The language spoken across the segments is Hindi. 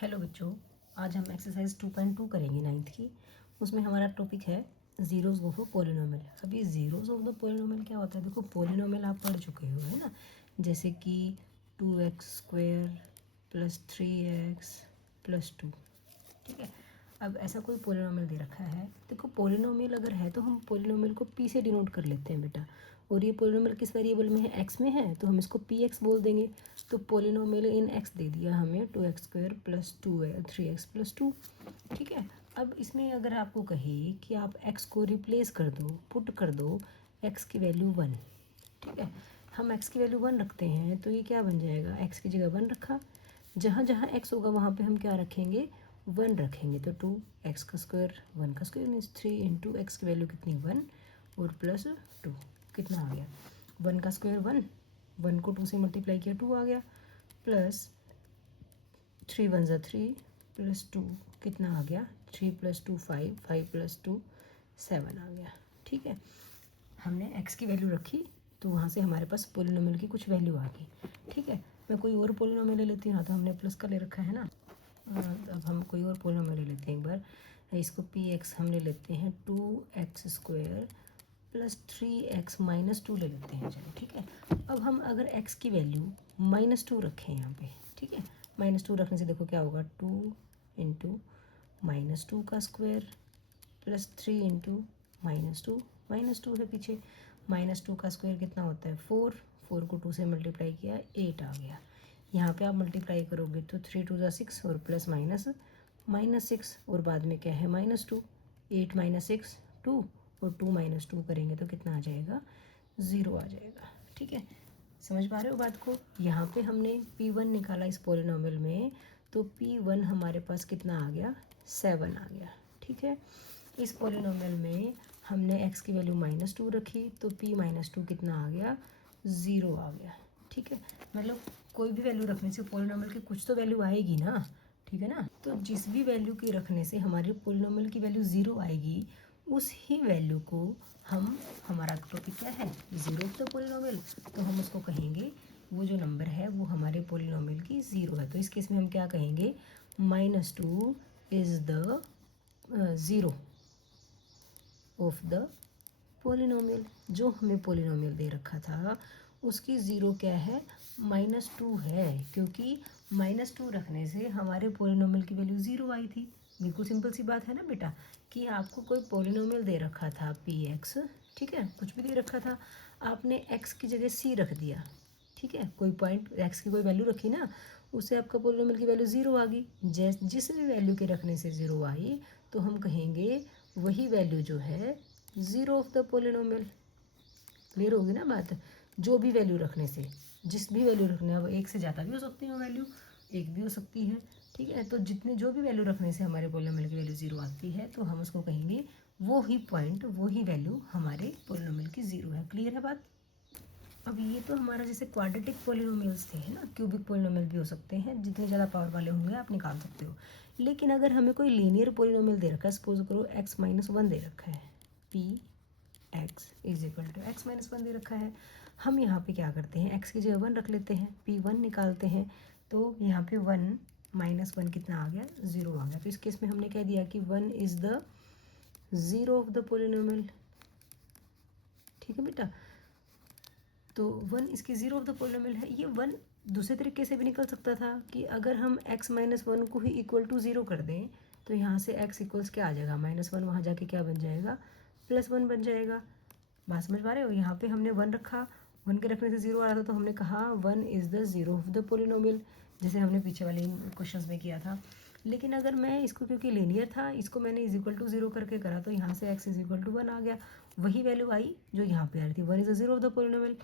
हेलो बच्चों, आज हम एक्सरसाइज 2.2 करेंगे नाइन्थ की। उसमें हमारा टॉपिक है ज़ीरोज़ ऑफ अ पोलिनोमियल। अब ये ज़ीरोज़ ऑफ द पोलिनोमियल क्या होता है? देखो, पोलिनोमियल आप पढ़ चुके हो, है ना। जैसे कि 2x² + 3x + 2, ठीक है। अब ऐसा कोई पोलिनोमियल दे रखा है। देखो, पोलिनोमियल अगर है तो हम पोलिनोमियल को p से डिनोट कर लेते हैं बेटा। और ये पोलिनोमियल किस वेरिएबल में है? x में है, तो हम इसको px बोल देंगे। तो पोलिनोमियल इन x दे दिया हमें 2x² + 3x + 2, ठीक है। अब इसमें अगर आपको कहे कि आप x को रिप्लेस कर दो, पुट कर दो x की वैल्यू 1, ठीक है। हम x की वैल्यू 1 रखते हैं तो ये क्या बन जाएगा? x की जगह 1 रखा, जहाँ जहाँ x होगा वहाँ पे हम क्या रखेंगे? 1 रखेंगे। तो 2x² 1 मीन्स 3 × x की वैल्यू कितनी? 1 और +2 कितना आ गया? 1 1, 1 को 2 से मल्टीप्लाई किया 2 आ गया, प्लस 3 1 3 +2 कितना आ गया? 3 + 2 5, 5 + 2 7 आ गया, ठीक है। हमने x की वैल्यू रखी तो वहाँ से हमारे पास पोलिनोमियल की कुछ वैल्यू आ गई, ठीक है। मैं कोई और पोलिनोमियल ले लेती हूँ ना, तो हमने प्लस का ले रखा है ना। अब हम कोई और पोलिनोमियल ले लेते हैं एक बार। इसको px हम ले लेते हैं 2x² + 3x - 2 ले लेते हैं, चलो ठीक है। अब हम अगर x की वैल्यू -2 रखें यहाँ पे, ठीक है। -2 रखने से देखो क्या होगा? 2 × -2 का स्क्वायर + 3 × -2, -2 है पीछे, -2 का स्क्वायर कितना होता है? 4, 4 को 2 से मल्टीप्लाई किया 8 आ गया। यहाँ पे आप मल्टीप्लाई करोगे तो 3 2 6 और प्लस माइनस -6 और बाद में क्या है? -2, 8 - 6 2 और 2 - 2 करेंगे तो कितना आ जाएगा? 0 आ जाएगा, ठीक है। समझ पा रहे हो बात को? यहाँ पे हमने p1 निकाला इस पोलिनोमियल में, तो p1 हमारे पास कितना आ गया? 7 आ गया, ठीक है। इस पोलिनोमियल में हमने x की वैल्यू -2 रखी तो p - 2 कितना आ गया? 0 आ गया, ठीक है। मतलब कोई भी वैल्यू रखने से पोलिनोमियल की कुछ तो वैल्यू आएगी ना, ठीक है ना। तो जिस भी वैल्यू की रखने से हमारी पोलिनोमियल की वैल्यू 0 आएगी, उस ही वैल्यू को हम, हमारा टॉपिक क्या है? Zero of the polynomial. तो हम उसको कहेंगे, वो जो नंबर है वो हमारे पोलिनोमियल की 0 है। तो इस केस में हम क्या कहेंगे? -2 is the zero of the polynomial. जो हमें पोलिनोमियल दे रखा था उसकी ज़ीरो क्या है? -2 है, क्योंकि -2 रखने से हमारे पोलिनोमियल की वैल्यू 0 आई थी। बिल्कुल सिंपल सी बात है ना बेटा, कि आपको कोई पोलिनोमियल दे रखा था px, ठीक है, कुछ भी दे रखा था, आपने x की जगह c रख दिया, ठीक है। कोई पॉइंट x की कोई वैल्यू रखी ना, उससे आपका पोलिनोमियल की वैल्यू 0 आ गई। जिस भी वैल्यू के रखने से 0 आई तो हम कहेंगे वही वैल्यू जो है zero of the polynomial. Clear होगी ना बात? जो भी वैल्यू रखने से, जिस भी वैल्यू रखने, अब एक से ज़्यादा भी हो सकती है वैल्यू, एक भी हो सकती है, ठीक है। तो जितने जो भी वैल्यू रखने से हमारे पोलिनोमियल की वैल्यू 0 आती है तो हम उसको कहेंगे वो ही पॉइंट, वो ही वैल्यू हमारे पोलिनोमियल की 0 है। क्लियर है बात? अब ये तो हमारा जैसे क्वाड्रेटिक पोलिनोमियल्स थे, है ना। क्यूबिक पोलिनोमियल भी हो सकते हैं, जितने ज़्यादा पावर वाले होंगे आप निकाल सकते हो। लेकिन अगर हमें कोई लीनियर पोलिनोमियल दे रखा है, सपोज करो x - 1 दे रखा है, p(x) = x - 1 दे रखा है, हम यहाँ पे क्या करते हैं? x की जगह 1 रख लेते हैं, p1 निकालते हैं, तो यहाँ पे 1 - 1 कितना आ गया? 0 आ गया। तो इस केस में हमने कह दिया कि 1 is the zero of the polynomial, ठीक है बेटा। तो 1 इसकी 0 ऑफ द पोलिनोमियल है। ये 1 दूसरे तरीके से भी निकल सकता था कि अगर हम x - 1 को ही = 0 कर दें तो यहाँ से x इक्वल्स क्या आ जाएगा? -1 वहाँ जाके क्या बन जाएगा? +1 बन जाएगा। बात समझ पा रहे हो? यहाँ पे हमने 1 रखा, 1 के रखने से 0 आ रहा था तो हमने कहा 1 is the zero of the polynomial, जैसे हमने पीछे वाले क्वेश्चंस में किया था। लेकिन अगर मैं इसको, क्योंकि लीनियर था, इसको मैंने = 0 करके करा तो यहाँ से x = 1 आ गया। वही वैल्यू आई जो यहाँ पे आ रही थी, 1 is the zero of the polynomial.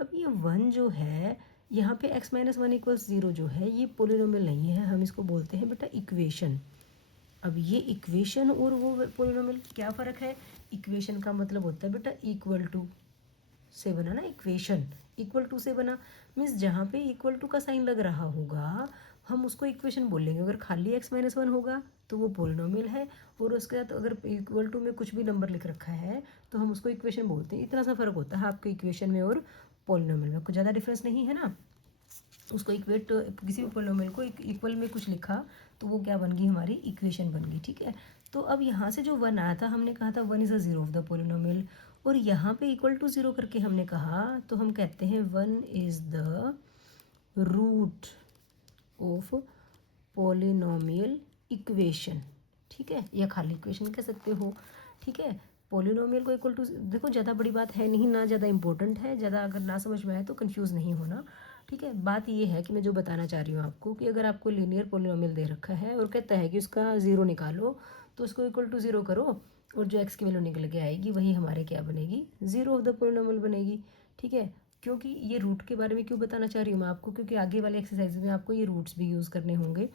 अब ये 1 जो है यहाँ पे x - 1 = 0 जो है, ये पोलिनोमियल नहीं है, हम इसको बोलते हैं बेटा इक्वेशन। अब ये इक्वेशन और वो पोलिनोमियल क्या फ़र्क है? इक्वेशन का मतलब होता है बेटा इक्वल टू से बना ना, इक्वेशन इक्वल टू से बना, मीन्स जहाँ पे इक्वल टू का साइन लग रहा होगा हम उसको इक्वेशन बोलेंगे। अगर खाली x - 1 होगा तो वो पोलिनोमियल है, और उसके साथ अगर इक्वल टू में कुछ भी नंबर लिख रखा है तो हम उसको इक्वेशन बोलते हैं। इतना सा फ़र्क होता है आपके इक्वेशन में और पोलिनोमियल में, कुछ ज़्यादा डिफरेंस नहीं है ना। उसको इक्वेट किसी भी पोलिनोमियल को इक्वल में कुछ लिखा तो वो क्या बन गई, हमारी इक्वेशन बन गई। ठीक है, तो अब यहाँ से जो वन आया था, हमने कहा था one is a zero of the polynomial, और यहाँ पे इक्वल टू ज़ीरो करके हमने कहा, तो हम कहते हैं one is the root of polynomial equation. ठीक है, या खाली इक्वेशन कह सकते हो। ठीक है, पोलिनोमियल को इक्वल टू, देखो ज़्यादा बड़ी बात है नहीं ना, ज़्यादा इंपॉर्टेंट है, ज़्यादा अगर ना समझ में आए तो कंफ्यूज नहीं होना। ठीक है, बात ये है कि मैं जो बताना चाह रही हूँ आपको कि अगर आपको लीनियर पोलिनोमियल दे रखा है और कहता है कि उसका ज़ीरो निकालो, तो उसको इक्वल टू ज़ीरो करो, और जो एक्स की वैल्यू निकल के आएगी वही हमारे क्या बनेगी, ज़ीरो ऑफ द पोलिनोमियल बनेगी। ठीक है, क्योंकि ये रूट के बारे में क्यों बताना चाह रही हूँ मैं आपको, क्योंकि आगे वाले एक्सरसाइज में आपको ये रूट्स भी यूज़ करने होंगे,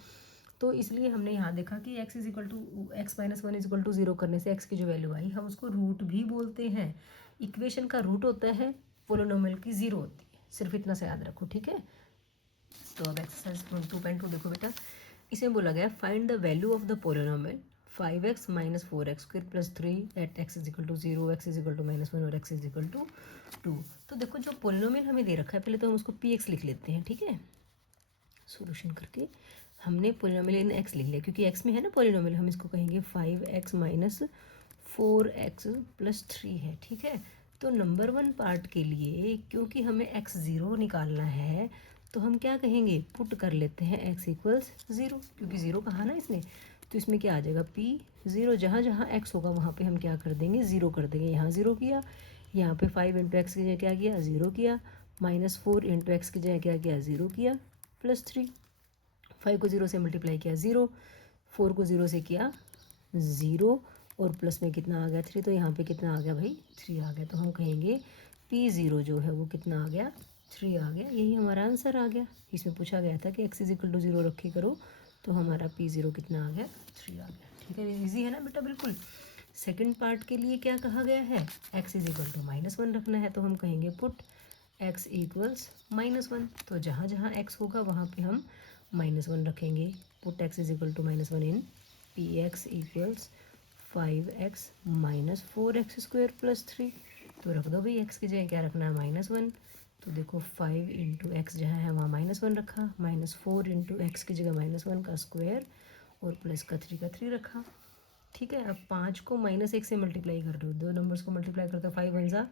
तो इसलिए हमने यहाँ देखा कि x is equal to x minus one is equal to zero करने से x की जो वैल्यू आई, हम उसको रूट भी बोलते हैं। इक्वेशन का रूट होता है, पोलिनोमियल की ज़ीरो होती है, सिर्फ इतना से याद रखो। ठीक है, तो अब एक्सरसाइज 2.2 देखो बेटा, इसमें बोला गया find the value of the polynomial 5x minus 4x square plus 3 at x is equal to 0, x is equal to -1 और x इज इक्वल टू 2। तो देखो जो पोलिनोमियल हमें दे रखा है, पहले तो हम उसको px लिख लेते हैं। ठीक है, सॉल्यूशन करके हमने पोलिनोमियल इन x लिख लिया, क्योंकि x में है ना पोलिनोमियल, हम इसको कहेंगे 5x माइनस 4x प्लस 3 है। ठीक है, तो नंबर वन पार्ट के लिए क्योंकि हमें x ज़ीरो निकालना है, तो हम क्या कहेंगे, पुट कर लेते हैं x इक्वल्स ज़ीरो, क्योंकि ज़ीरो कहा ना इसने, तो इसमें क्या आ जाएगा p ज़ीरो, जहाँ जहाँ x होगा वहाँ पे हम क्या कर देंगे, ज़ीरो कर देंगे। यहाँ ज़ीरो किया, यहाँ पे 5 इंटू एक्स की जगह क्या किया, ज़ीरो किया, -4 इंटू एक्स की जगह क्या किया, ज़ीरो किया, प्लस 3, 5 को ज़ीरो से मल्टीप्लाई किया ज़ीरो, 4 को ज़ीरो से किया ज़ीरो, और प्लस में कितना आ गया 3, तो यहाँ पे कितना आ गया भाई 3 आ गया। तो हम कहेंगे p0 जो है वो कितना आ गया, 3 आ गया। यही हमारा आंसर आ गया। इसमें पूछा गया था कि x इज इक्वल टू 0 रखे करो, तो हमारा p0 कितना आ गया, 3 आ गया। ठीक है, ईजी है ना बेटा, बिल्कुल। सेकंड पार्ट के लिए क्या कहा गया है, x इज इक्वल टू -1 रखना है, तो हम कहेंगे पुट x इक्वल्स -1, तो जहाँ जहाँ x होगा वहाँ पे हम -1 रखेंगे। Put x is equal to -1 in px equals 5x minus 4x square plus 3, तो रख दो भाई x की जगह क्या रखना है, -1, तो देखो 5 इंटू एक्स जहाँ है वहाँ -1 रखा, -4 इंटू एक्स की जगह -1 का स्क्वायर और प्लस का 3 का 3 रखा। ठीक है, अब 5 को -1 से मल्टीप्लाई कर रहे हो, दो नंबर्स को मल्टीप्लाई करते हो, 5 वन ज़ा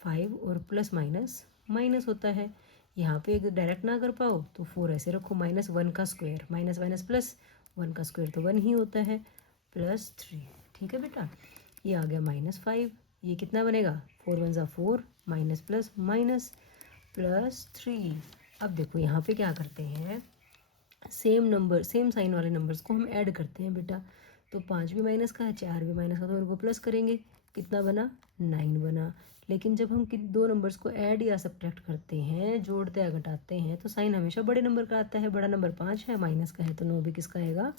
5 और प्लस माइनस माइनस होता है। यहाँ पे अगर डायरेक्ट ना कर पाओ तो 4 ऐसे रखो, -1 का स्क्वायर, माइनस माइनस प्लस 1 का स्क्वायर तो 1 ही होता है, प्लस 3। ठीक है बेटा, ये आ गया -5, ये कितना बनेगा, 4 वन ज़ा 4, माइनस प्लस माइनस प्लस 3। अब देखो यहाँ पे क्या करते हैं, सेम नंबर सेम साइन वाले नंबर्स को हम ऐड करते हैं बेटा। तो 5 भी माइनस का है, 4 भी माइनस का, तो इनको प्लस करेंगे, कितना बना, 9 बना। लेकिन जब हम दो नंबर्स को ऐड या सब्ट्रैक्ट करते हैं, जोड़ते या घटाते हैं, तो साइन हमेशा बड़े नंबर का आता है। बड़ा नंबर 5 है, माइनस का है, तो 9 भी किसका आएगा,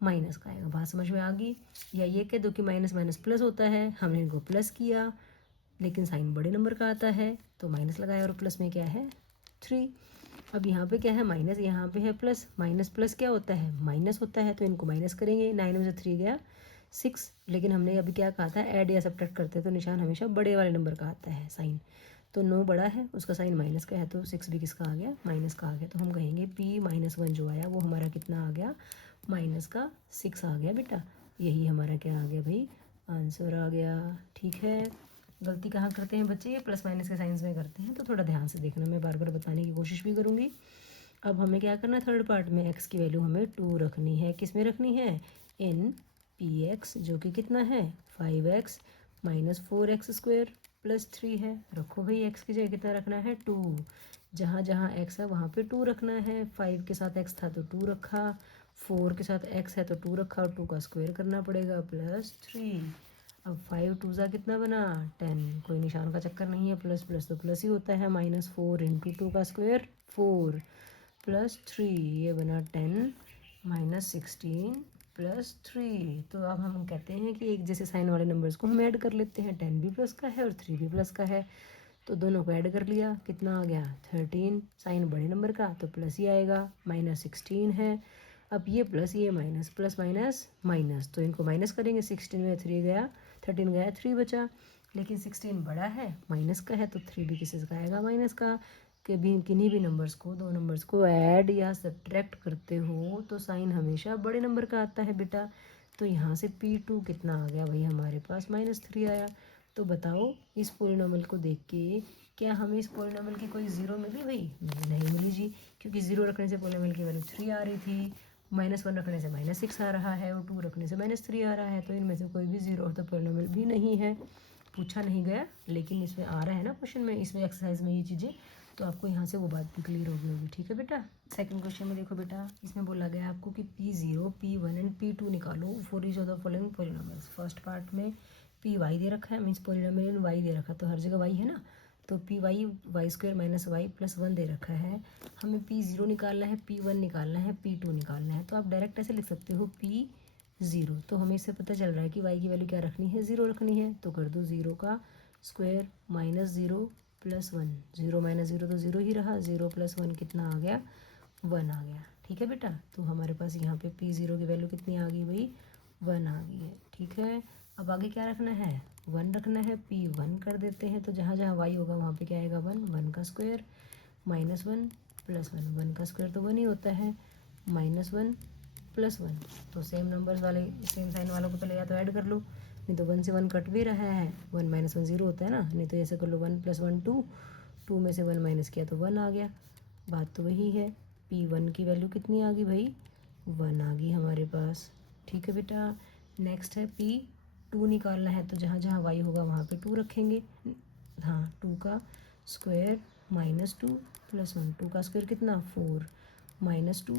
माइनस का आएगा। बात समझ में आ गई। या ये कह दो कि माइनस माइनस प्लस होता है, हमने इनको प्लस किया, लेकिन साइन बड़े नंबर का आता है, तो माइनस लगाया, और प्लस में क्या है, 3। अब यहाँ पे क्या है, माइनस, यहाँ पे है प्लस, माइनस प्लस क्या होता है, माइनस होता है, तो इनको माइनस करेंगे। 9 में से 3 गया 6, लेकिन हमने अभी क्या कहा था, ऐड या सब्ट्रैक्ट करते हैं तो निशान हमेशा बड़े वाले नंबर का आता है, साइन। तो 9 बड़ा है, उसका साइन माइनस का है, तो 6 भी किसका आ गया, माइनस का आ गया। तो हम कहेंगे p-1 जो आया वो हमारा कितना आ गया, माइनस का 6 आ गया बेटा। यही हमारा क्या आ गया भाई, आंसर आ गया। ठीक है, गलती कहाँ करते हैं बच्चे, ये प्लस माइनस के साइंस में करते हैं, तो थोड़ा ध्यान से देखना, मैं बार बार बताने की कोशिश भी करूँगी। अब हमें क्या करना है, थर्ड पार्ट में x की वैल्यू हमें 2 रखनी है। किस में रखनी है, इन px, जो कि कितना है, 5x minus 4x square plus 3 है। रखो भाई x की जगह कितना रखना है, 2, जहाँ जहाँ x है वहाँ पे 2 रखना है। 5 के साथ x था तो 2 रखा, 4 के साथ x है तो 2 रखा, और 2 का स्क्वायर करना पड़ेगा, प्लस 3। अब 5 टू ज़ा कितना बना, 10, कोई निशान का चक्कर नहीं है, प्लस प्लस तो प्लस ही होता है, -4 इंटू 2 का स्क्वायर 4 प्लस 3, ये बना 10 -16 प्लस 3। तो अब हम कहते हैं कि एक जैसे साइन वाले नंबर्स को हम ऐड कर लेते हैं, 10 भी प्लस का है और 3 भी प्लस का है, तो दोनों को ऐड कर लिया, कितना आ गया, 13। साइन बड़े नंबर का तो प्लस ही आएगा, -16 है। अब ये प्लस, ये माइनस, प्लस माइनस माइनस, तो इनको माइनस करेंगे, 16 में 3 गया, 13 गया, 3 बचा। लेकिन 16 बड़ा है, माइनस का है, तो 3 भी किसी का आएगा, माइनस का। के भी किन्हीं भी नंबर्स को, दो नंबर्स को ऐड या सब्ट्रैक्ट करते हो तो साइन हमेशा बड़े नंबर का आता है बेटा। तो यहाँ से P2 कितना आ गया भाई हमारे पास -3 आया। तो बताओ इस पोलिनोमियल को देख के क्या हमें इस पोलिनोमियल की कोई ज़ीरो मिली भाई? नहीं मिली जी, क्योंकि ज़ीरो रखने से पोलिनोमियल की वैल्यू 3 आ रही थी, -1 रखने से -6 आ रहा है और 2 रखने से -3 आ रहा है। तो इनमें से कोई भी ज़ीरो तो पोलिनोमियल भी नहीं है। पूछा नहीं गया लेकिन इसमें आ रहा है ना क्वेश्चन में, इसमें एक्सरसाइज में ये चीज़ें, तो आपको यहाँ से वो बात भी क्लियर होगी। ठीक है बेटा। सेकंड क्वेश्चन में देखो बेटा, इसमें बोला गया आपको कि P0, P1 एंड P2 निकालो for each of the following polynomials. First part में पी वाई दे रखा है, मीन्स पोलिनोमियल वाई दे रखा, तो हर जगह वाई है ना, तो पी वाई वाई² - वाई + 1 दे रखा है। हमें P0 निकालना है, P1 निकालना है, P2 निकालना है। तो आप डायरेक्ट ऐसे लिख सकते हो P0। तो हमें इससे पता चल रहा है कि वाई की वैल्यू क्या रखनी है, 0 रखनी है। तो कर दो 0 का स्क्वायर -0 + 1। 0 - 0 तो 0 ही रहा, 0 + 1 कितना आ गया, 1 आ गया। ठीक है बेटा। तो हमारे पास यहाँ पे P0 की वैल्यू कितनी आ गई भाई, 1 आ गई है। ठीक है। अब आगे क्या रखना है, 1 रखना है। P1 कर देते हैं, तो जहाँ जहाँ y होगा वहाँ पे क्या आएगा, 1। 1 का स्क्वायर -1 + 1। 1 का स्क्वायर तो 1 ही होता है, -1 + 1। तो सेम नंबर्स वाले, सेम साइन वालों को पहले या तो ऐड कर लो, नहीं तो 1 से 1 कट भी रहा है, 1 - 1 0 होता है ना, नहीं तो ऐसे कर लो 1 + 1 2, 2 में से 1 माइनस किया तो 1 आ गया। बात तो वही है। P1 की वैल्यू कितनी आ गई भाई, 1 आ गई हमारे पास। ठीक है बेटा। नेक्स्ट है P2 निकालना है, तो जहाँ जहाँ y होगा वहाँ पे 2 रखेंगे। हाँ, 2 का स्क्वायर -2 + 1। 2 का स्क्वायर कितना, 4 -2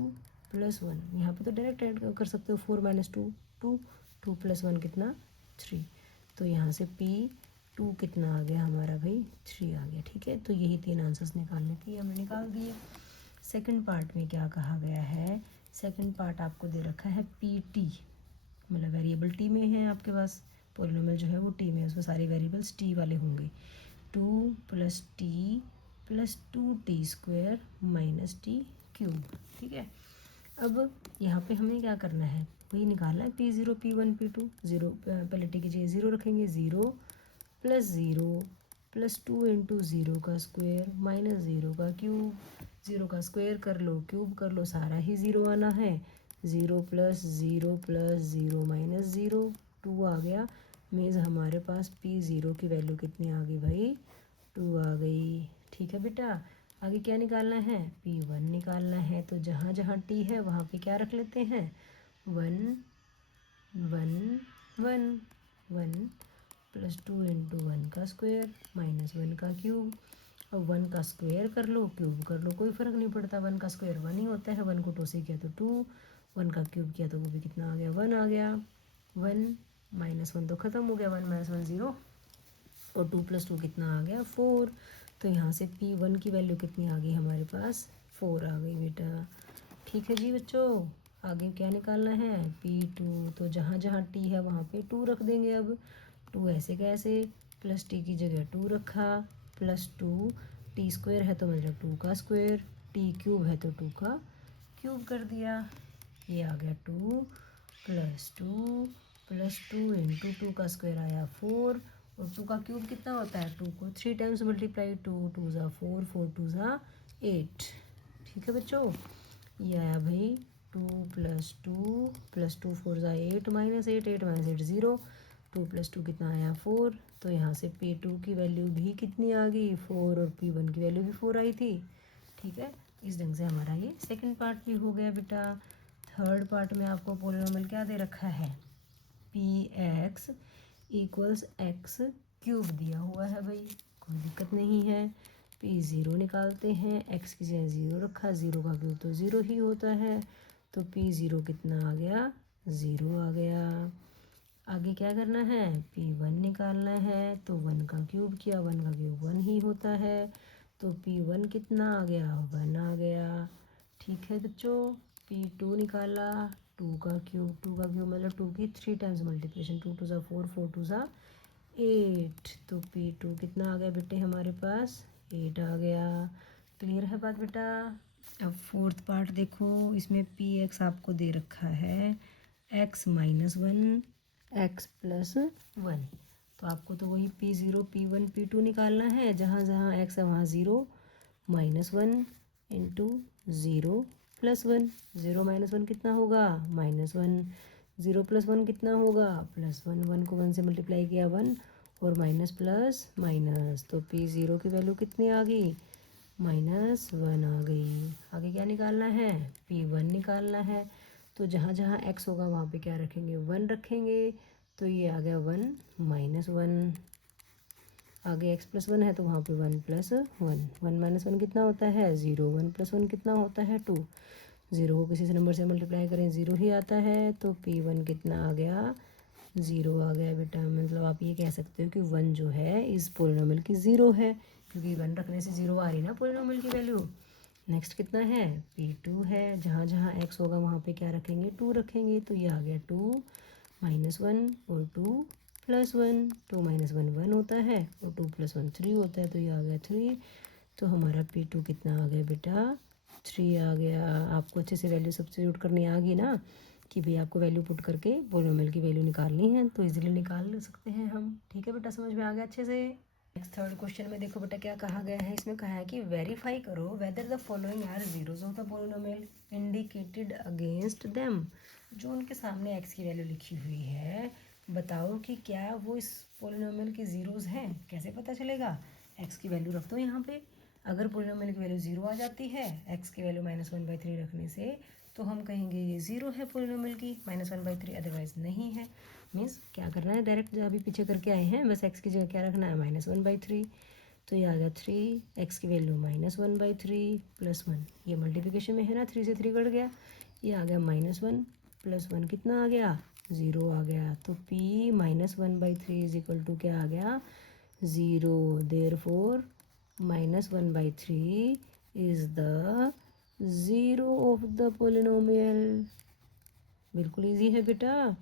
+ 1। यहाँ पे तो डायरेक्ट ऐड कर सकते हो, 4 - 2 2, 2 + 1 कितना, 3। तो यहाँ से P2 कितना आ गया हमारा भाई, 3 आ गया। ठीक है। तो यही 3 आंसर्स निकालने थे, हमने निकाल दिए। सेकंड पार्ट में क्या कहा गया है, सेकंड पार्ट आपको दे रखा है PT, मतलब वेरिएबल टी में है आपके पास, पोलिनोमियल जो है वो टी में है, उसमें सारे वेरिएबल्स टी वाले होंगे। 2 + t + 2t² - t³। ठीक है। अब यहाँ पे हमें क्या करना है, वही निकालना है P0, P1, P2। 0 पहले टी की जगह 0 रखेंगे, 0 + 0 + 2 × 0 का स्क्वायर -0 का क्यूब। 0 का स्क्वायर कर लो, क्यूब कर लो, सारा ही 0 आना है। 0 + 0 + 0 - 0, 2 आ गया। मीन्स हमारे पास P0 की वैल्यू कितनी आ गई भाई, 2 आ गई। ठीक है बेटा। आगे क्या निकालना है, P1 निकालना है, तो जहाँ जहाँ t है वहाँ पे क्या रख लेते हैं, 1 1 1 1 + 2 × 1 का स्क्वायर -1 का क्यूब। अब 1 का स्क्वायर कर लो, क्यूब कर लो, कोई फ़र्क नहीं पड़ता, 1 का स्क्वायर 1 ही होता है। 1 को 2 से किया तो 2, 1 का क्यूब किया तो वो भी कितना आ गया, 1 आ गया। 1 -1 तो ख़त्म हो गया, 1 - 1 0, और 2 + 2 कितना आ गया, 4। तो यहाँ से P1 की वैल्यू कितनी आ गई हमारे पास, 4 आ गई बेटा। ठीक है जी बच्चों। आगे क्या निकालना है, P2। तो जहाँ जहाँ t है वहाँ पे 2 रख देंगे। अब 2 ऐसे कैसे, प्लस t की जगह 2 रखा, +2, t² है तो मतलब 2 का स्क्वायर, t³ है तो 2 का क्यूब कर दिया। ये आ गया 2 + 2 + 2 × 2 का स्क्वायर आया 4, और 2 का क्यूब कितना होता है, 2 को 3 टाइम्स मल्टीप्लाई, 2 2 ज़ा 4, 4 2 ज़ा 8। ठीक है बच्चों। ये आया भाई 2 + 2 + 2 4 ज़ा 8 -8 8 - 8 0, 2 + 2 कितना आया, 4। तो यहाँ से P2 की वैल्यू भी कितनी आ गई, 4, और P1 की वैल्यू भी 4 आई थी। ठीक है। इस ढंग से हमारा ये सेकंड पार्ट भी हो गया बेटा। थर्ड पार्ट में आपको पोलिनोमियल क्या दे रखा है, Px = x³ दिया हुआ है भाई, कोई दिक्कत नहीं है। P0 निकालते हैं, x की जगह 0 रखा, 0 का क्यूब तो 0 ही होता है, तो P0 कितना आ गया, 0 आ गया। आगे क्या करना है, P1 निकालना है, तो 1 का क्यूब किया, 1 का क्यूब 1 ही होता है, तो P1 कितना आ गया, 1 आ गया। ठीक है बच्चों। P2 निकाला, 2 का क्यूब मतलब 2 की 3 टाइम्स मल्टीप्लिकेशन, 2 2 ज़ा 4, 4 2 ज़ा 8, तो P2 कितना आ गया बेटे हमारे पास, 8 आ गया। क्लियर है बात बेटा। अब फोर्थ पार्ट देखो, इसमें Px आपको दे रखा है x - 1 x + 1, तो आपको तो वही P0 P1 P2 निकालना है, जहाँ जहाँ x है वहाँ 0, -1 इंटू 0 + 1, 0 - 1 कितना होगा -1, 0 + 1 कितना होगा +1, 1 को 1 से मल्टीप्लाई किया 1 और माइनस प्लस माइनस, तो P0 की वैल्यू कितनी आ गई -1 आ गई। आगे क्या निकालना है P1 निकालना है। तो जहाँ जहाँ x होगा वहाँ पे क्या रखेंगे 1 रखेंगे, तो ये आ गया 1 -1। आगे x + 1 है तो वहाँ पे 1 + 1, 1 - 1 कितना होता है 0, 1 + 1 कितना होता है 2, 0 को किसी से नंबर से मल्टीप्लाई करें 0 ही आता है, तो P1 कितना आ गया 0 आ गया बेटा। मतलब आप ये कह सकते हो कि 1 जो है इस पोलिनोमियल की 0 है, क्योंकि 1 रखने से 0 आ रही ना पोलिनोमियल की वैल्यू। नेक्स्ट कितना है P2 है, जहाँ जहाँ x होगा वहाँ पे क्या रखेंगे 2 रखेंगे, तो ये आ गया 2 - 1 और 2 + 1, 2 - 1 1 होता है और 2 + 1 3 होता है, तो ये आ गया 3। तो हमारा P2 कितना आ गया बेटा 3 आ गया। आपको अच्छे से वैल्यू सब्स्टिट्यूट करनी आ गई ना, कि भाई आपको वैल्यू पुट करके पोलिनोमियल की वैल्यू निकालनी है, तो इजीली निकाल सकते हैं हम। ठीक है बेटा, समझ में आ गया अच्छे से। नेक्स्ट थर्ड क्वेश्चन में देखो बेटा क्या कहा गया है। इसमें कहा है कि वेरीफाई करो whether the following are zeros of the polynomial indicated against them. जो उनके सामने x की वैल्यू लिखी हुई है, बताओ कि क्या वो इस पोलिनोमियल के जीरोज हैं। कैसे पता चलेगा, x की वैल्यू रख दो यहाँ पे। अगर पोलिनोमियल की वैल्यू 0 आ जाती है x की वैल्यू -1/3 रखने से, तो हम कहेंगे ये 0 है पोलिनोमियल की -1/3, अदरवाइज नहीं है। मीन्स क्या करना है, डायरेक्ट जो अभी पीछे करके आए हैं बस x की जगह क्या रखना है -1/3। तो ये आ गया 3, x की वैल्यू -1/3 + 1, ये मल्टीप्लिकेशन में है ना, 3 से 3 कट गया, ये आ गया -1 + 1 कितना आ गया 0 आ गया। तो P -1/3 = क्या आ गया 0। Therefore -1/3 is the 0 of the polynomial. बिल्कुल इजी है बेटा।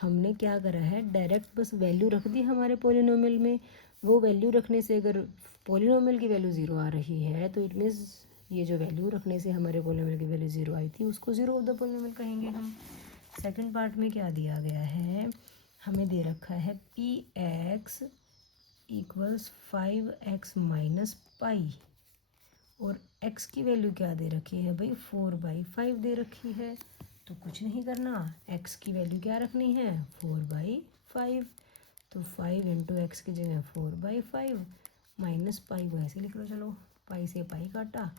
हमने क्या करा है, डायरेक्ट बस वैल्यू रख दी हमारे पोलिनोमियल में। वो वैल्यू रखने से अगर पोलिनोमियल की वैल्यू 0 आ रही है, तो इट मीन्स ये जो वैल्यू रखने से हमारे पोलिनोमियल की वैल्यू 0 आई थी, उसको 0 ऑफ द पोलिनोमियल कहेंगे हम। सेकंड पार्ट में क्या दिया गया है, हमें दे रखा है Px = 5x - पाई, और x की वैल्यू क्या दे रखी है भाई 4/5 दे रखी है। तो कुछ नहीं करना, x की वैल्यू क्या रखनी है 4/5। तो 5 इंटू एक्स की जगह 4/5 माइनस पाई को ऐसे लिख लो, चलो पाई से पाई काटा,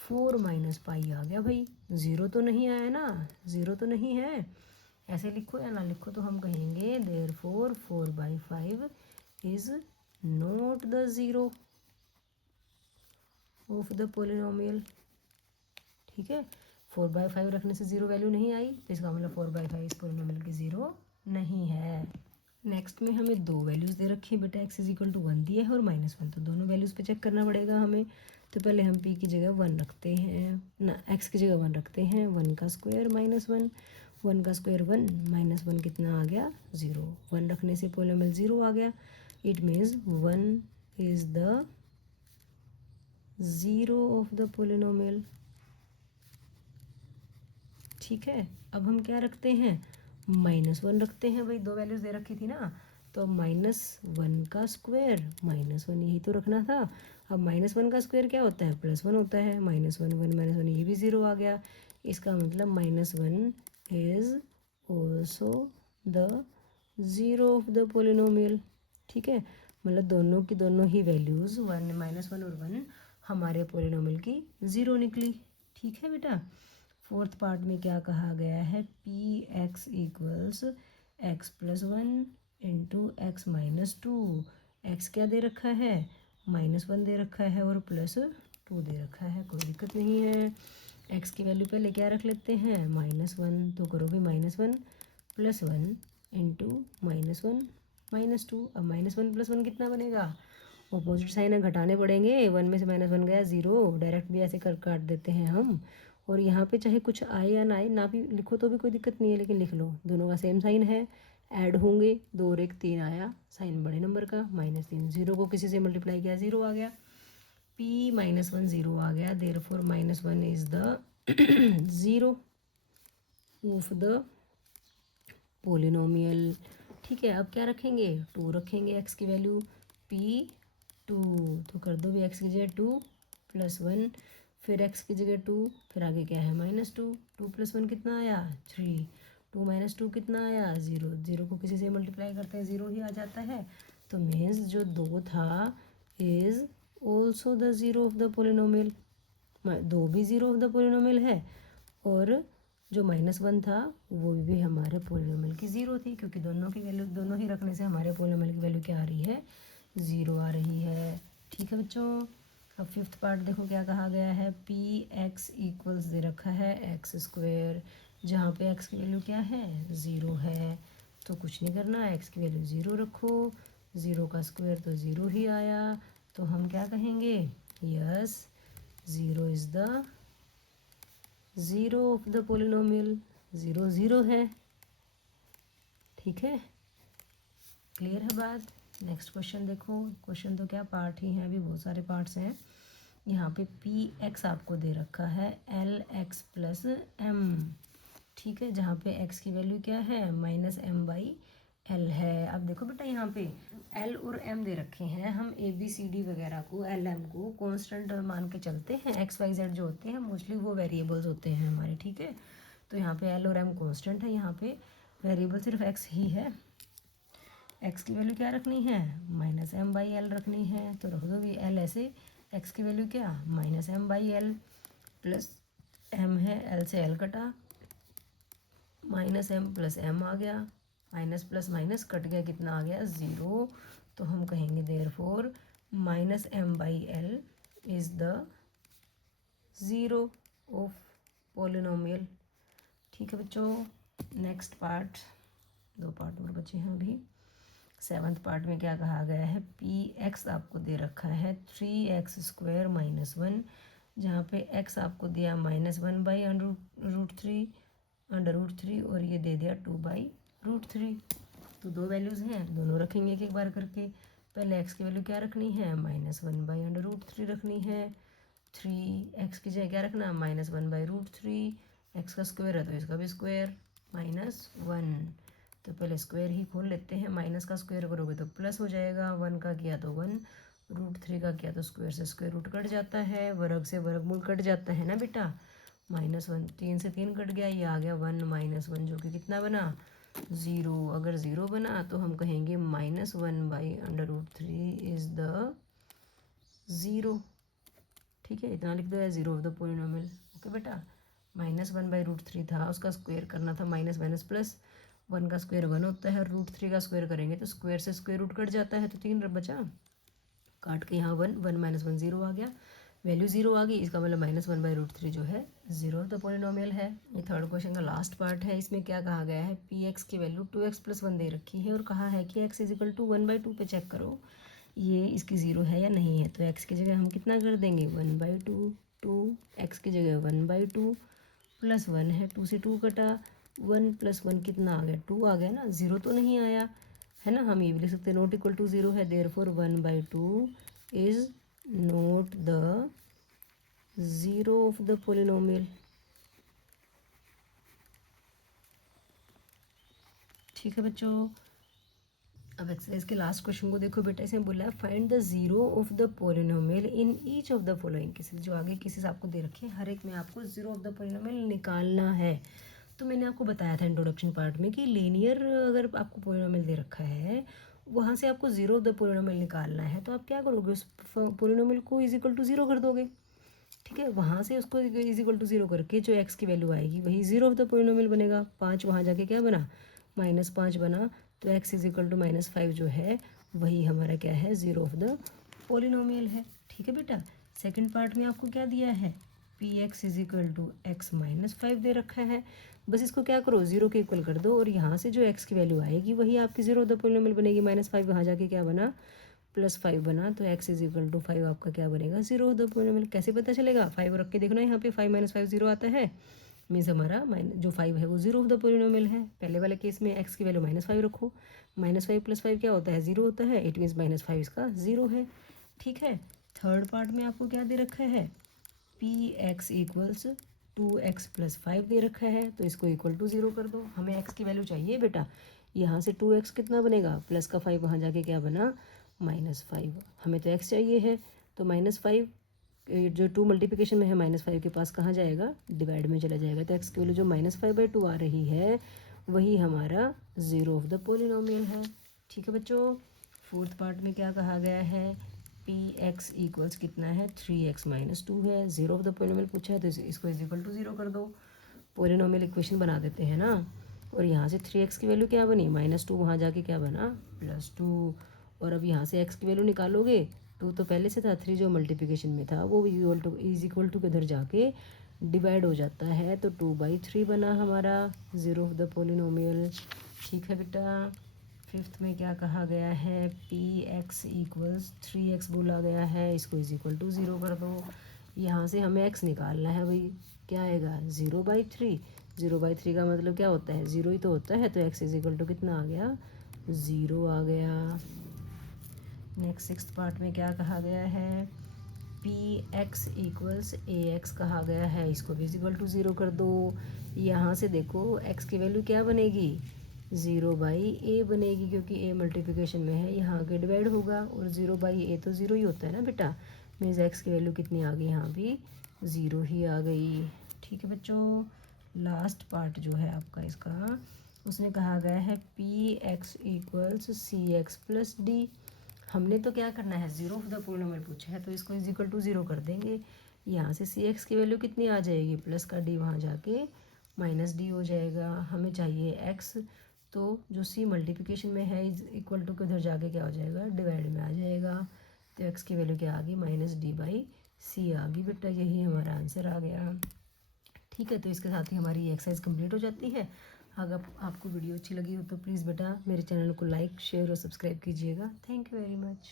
4 - पाई आ गया भाई। 0 तो नहीं आया ना, 0 तो नहीं है। ऐसे लिखो या ना लिखो, तो हम कहेंगे therefore 4/5 is not the 0 of the polynomial. ठीक है, 4/5 रखने से 0 वैल्यू नहीं आई, तो इसका मतलब 4/5 इस पोलिनोमियल की 0 नहीं है। नेक्स्ट में हमें दो वैल्यूज़ दे रखी है बेटा, x = 1 दिया है और -1, तो दोनों वैल्यूज़ पे चेक करना पड़ेगा हमें। तो पहले हम p की जगह 1 रखते हैं ना, x की जगह 1 रखते हैं, 1 का स्क्वायर -1, 1 का स्क्वायर 1, -1 कितना आ गया 0, 1 रखने से पोलिनोमियल 0 आ गया। It means 1 is the 0 of the polynomial. ठीक है, अब हम क्या रखते हैं -1 रखते हैं भाई, दो वैल्यूज़ दे रखी थी ना, तो -1 का स्क्वायर, -1 यही तो रखना था। अब -1 का स्क्वायर क्या होता है +1 होता है, -1 1 -1 ये भी 0 आ गया। इसका मतलब -1 is also the 0 of the polynomial. ठीक है, मतलब दोनों की दोनों ही वैल्यूज़ 1 -1 और 1 हमारे पोलिनोमियल की 0 निकली। ठीक है बेटा। फोर्थ पार्ट में क्या कहा गया है, Px = x + 1 into x - 2। x क्या दे रखा है -1 दे रखा है और +2 दे रखा है, कोई दिक्कत नहीं है। x की वैल्यू पहले क्या रख लेते हैं -1, तो करो भी -1 + 1 इंटू -1 - 2। अब -1 + 1 कितना बनेगा, अपोजिट साइन है, घटाने पड़ेंगे, 1 में से -1 गया 0, डायरेक्ट भी ऐसे कर काट देते हैं हम। और यहाँ पे चाहे कुछ आए या ना आए, ना भी लिखो तो भी कोई दिक्कत नहीं है, लेकिन लिख लो, दोनों का सेम साइन है, ऐड होंगे, 2 और 1 3 आया, साइन बड़े नंबर का -3, 0 को किसी से मल्टीप्लाई किया 0 आ गया, P -1 0 आ गया, therefore -1 is the 0 of the polynomial. ठीक है, अब क्या रखेंगे 2 रखेंगे x की वैल्यू P2, तो कर दो भी x की जगह 2 +1, फिर x की जगह 2, फिर आगे क्या है -2, 2 + 1 कितना आया 3, 2 - 2 कितना आया 0, 0 को किसी से मल्टीप्लाई करते हैं 0 ही आ जाता है। तो मीन्स जो 2 था is also the zero of the polynomial, 2 भी ज़ीरो ऑफ द पोलिनोमियल है, और जो -1 था वो भी हमारे पोलिनोमियल की ज़ीरो थी, क्योंकि दोनों की वैल्यू दोनों ही रखने से हमारे पोलिनोमियल की वैल्यू क्या आ रही है 0 आ रही है। ठीक है बच्चों। अब 5th पार्ट देखो क्या कहा गया है, px इक्वल्स दे रखा है x², जहाँ पे x की वैल्यू क्या है 0 है, तो कुछ नहीं करना, x की वैल्यू 0 रखो, 0 का स्क्वायर तो 0 ही आया, तो हम क्या कहेंगे, yes 0 is the zero of the polynomial, 0 0 है। ठीक है, क्लियर है बात। नेक्स्ट क्वेश्चन देखो, क्वेश्चन तो क्या पार्ट ही हैं, अभी बहुत सारे पार्ट्स हैं। यहाँ पे px आपको दे रखा है lx + m, ठीक है, जहाँ पे x की वैल्यू क्या है -m/l है। अब देखो बेटा यहाँ पे l और m दे रखे हैं, हम ABCD वगैरह को LM को कांस्टेंट मान के चलते हैं, XYZ जो होते हैं मोस्टली वो वेरिएबल्स होते हैं हमारे, ठीक है। तो यहाँ पे l और m कांस्टेंट है, यहाँ पे वेरिएबल सिर्फ x ही है। x की वैल्यू क्या रखनी है -m/l रखनी है, तो रख दो भी l ऐसे, x की वैल्यू क्या -m/l प्लस m है, l से l कटा, -m + m आ गया, माइनस प्लस माइनस कट गया, कितना आ गया 0, तो हम कहेंगे therefore -m/l is the zero of polynomial. ठीक है बच्चों। नेक्स्ट पार्ट, 2 पार्ट और बचे हैं अभी। 7th पार्ट में क्या कहा गया है, px आपको दे रखा है 3x² - 1, जहाँ पे x आपको दिया -1/√3 और ये दे दिया 2/√3, तो दो वैल्यूज़ हैं, दोनों रखेंगे एक एक बार करके। पहले x की वैल्यू क्या रखनी है -1/√3 रखनी है, 3x की जगह क्या रखना -1/√3, x का स्क्वायर है तो इसका भी स्क्वायर -1, तो पहले स्क्वायर ही खोल लेते हैं, माइनस का स्क्वायर करोगे तो प्लस हो जाएगा, 1 का किया तो 1, √3 का किया तो स्क्वायर से स्क्वायर रूट कट जाता है, वर्ग से वर्गमूल कट जाता है ना बेटा, -1, 3 से 3 कट गया, ये आ गया 1 -1, जो कि कितना बना 0। अगर 0 बना तो हम कहेंगे -1/√3 इज़ द ज़ीरो। ठीक है, इतना लिख दो, zero of the polynomial. Okay बेटा, -1/√3 था, उसका स्क्वायर करना था, माइनस माइनस प्लस, 1 का स्क्वायर 1 होता है, √3 का स्क्वायर करेंगे तो स्क्वायर से स्क्वायर रूट कट जाता है, तो 3 बचा, काट के यहाँ 1 1 - 1 0 आ गया, वैल्यू 0 आ गई, इसका मतलब -1/√3 जो है ज़ीरो ऑफ द पोलिनोमियल है। ये 3rd क्वेश्चन का लास्ट पार्ट है। इसमें क्या कहा गया है, px की वैल्यू 2x + 1 दे रखी है और कहा है कि x = 1/2 पे चेक करो ये इसकी 0 है या नहीं है, तो x की जगह हम कितना कर देंगे 1/2, 2 x की जगह 1/2 + 1 है, 2 से 2 कटा, 1 + 1 कितना आ गया 2 आ गया ना, 0 तो नहीं आया है ना। हम ये भी लिख सकते हैं नॉट इक्वल टू 0 है, therefore 1/2 is not the zero of the polynomial. ठीक है बच्चों। अब एक्सरसाइज के लास्ट क्वेश्चन को देखो बेटा, इसमें बोला है find the zero of the polynomial in each of the following cases. जो आगे केसेस आपको दे रखे हैं हर एक में आपको ज़ीरो ऑफ द पोलिनोमियल निकालना है। तो मैंने आपको बताया था इंट्रोडक्शन पार्ट में कि लीनियर अगर आपको पोलिनोमियल दे रखा है वहाँ से आपको ज़ीरो ऑफ द पोलिनोमियल निकालना है, तो आप क्या करोगे, उस पोलिनोमियल को = 0 कर दोगे। ठीक है, वहाँ से उसको = 0 करके जो x की वैल्यू आएगी वही ज़ीरो ऑफ द पोलिनोमियल बनेगा। 5 वहाँ जाके क्या बना -5 बना, तो x = -5 जो है वही हमारा क्या है ज़ीरो ऑफ द पोलिनोमियल है। ठीक है बेटा। सेकंड पार्ट में आपको क्या दिया है, px = x - 5 दे रखा है, बस इसको क्या करो 0 के इक्वल कर दो और यहाँ से जो x की वैल्यू आएगी वही आपकी ज़ीरो ऑफ द पोलिनोमियल बनेगी। -5 वहाँ जाके क्या बना +5 बना, तो x = 5 आपका क्या बनेगा ज़ीरो ऑफ द पोलिनोमियल। कैसे पता चलेगा, 5 रख के देखना, यहाँ पे 5 - 5 0 आता है, मीन्स हमारा जो 5 है वो ज़ीरो ऑफ द पोलिनोमियल है। पहले वाले केस में x की वैल्यू -5 रखो, -5 + 5 क्या होता है 0 होता है, इट मीन्स -5 इसका 0 है। ठीक है। थर्ड पार्ट में आपको क्या दे रखा है, px = 2x + 5 दे रखा है, तो इसको = 0 कर दो। हमें x की वैल्यू चाहिए बेटा, यहाँ से 2x कितना बनेगा, प्लस का 5 वहाँ जाके क्या बना -5, हमें तो x चाहिए है, तो -5 जो 2 मल्टीप्लिकेशन में है -5 के पास कहाँ जाएगा, डिवाइड में चला जाएगा। तो एक्स की वैल्यू जो -5/2 आ रही है वही हमारा ज़ीरो ऑफ द पोलिनोमियल है। ठीक है बच्चों, फोर्थ पार्ट में क्या कहा गया है, पी एक्स इक्वल्स कितना है, 3x-2 है। ज़ीरो ऑफ द पोलिनोमियल पूछा है तो इसको इज इक्वल टू 0 कर दो। पोलिनोमियल इक्वेशन बना देते हैं ना, और यहाँ से 3x की वैल्यू क्या बनी, -2, वहाँ जाके क्या बना, +2। और अब यहाँ से x की वैल्यू निकालोगे, 2 तो पहले से था, 3 जो मल्टीप्लिकेशन में था वो इज इक्वल टू के इधर जाके डिवाइड हो जाता है, तो 2/3 बना हमारा ज़ीरो ऑफ द पोलिनोमियल। ठीक है बेटा, फिफ्थ में क्या कहा गया है, पी एक्स इक्वल्स 3x बोला गया है, इसको इज इक्वल टू 0 कर दो। यहाँ से हमें x निकालना है भाई, क्या आएगा, 0/3। 0/3 का मतलब क्या होता है, 0 ही तो होता है, तो x इज इक्वल टू कितना आ गया, 0 आ गया। नेक्स्ट सिक्स्थ पार्ट में क्या कहा गया है, P x equals a x कहा गया है, इसको भी इज इक्वल टू 0 कर दो। यहाँ से देखो x की वैल्यू क्या बनेगी, 0/a बनेगी, क्योंकि a मल्टीप्लिकेशन में है, यहाँ आगे डिवाइड होगा, और 0/a तो 0 ही होता है ना बेटा, मीन्स x की वैल्यू कितनी आ गई, यहाँ भी 0 ही आ गई। ठीक है बच्चों, लास्ट पार्ट जो है आपका इसका, उसमें कहा गया है पी एक्स इक्वल्स सी एक्स प्लस डी। हमने तो क्या करना है, ज़ीरो ऑफ द पोलिनोमियल पूछा है, तो इसको इज इक्वल टू 0 कर देंगे। यहाँ से सी एक्स की वैल्यू कितनी आ जाएगी, प्लस का डी वहाँ जाके -d हो जाएगा। हमें चाहिए x, तो जो c मल्टीप्लिकेशन में है इज इक्वल टू के उधर जाके क्या हो जाएगा, डिवाइड में आ जाएगा। तो x की वैल्यू क्या आ गई, -d/c आ गई बेटा, यही हमारा आंसर आ गया। ठीक है, तो इसके साथ ही हमारी एक्सरसाइज कंप्लीट हो जाती है। अगर आपको वीडियो अच्छी लगी हो तो प्लीज़ बेटा मेरे चैनल को लाइक, शेयर और सब्सक्राइब कीजिएगा। Thank you very much.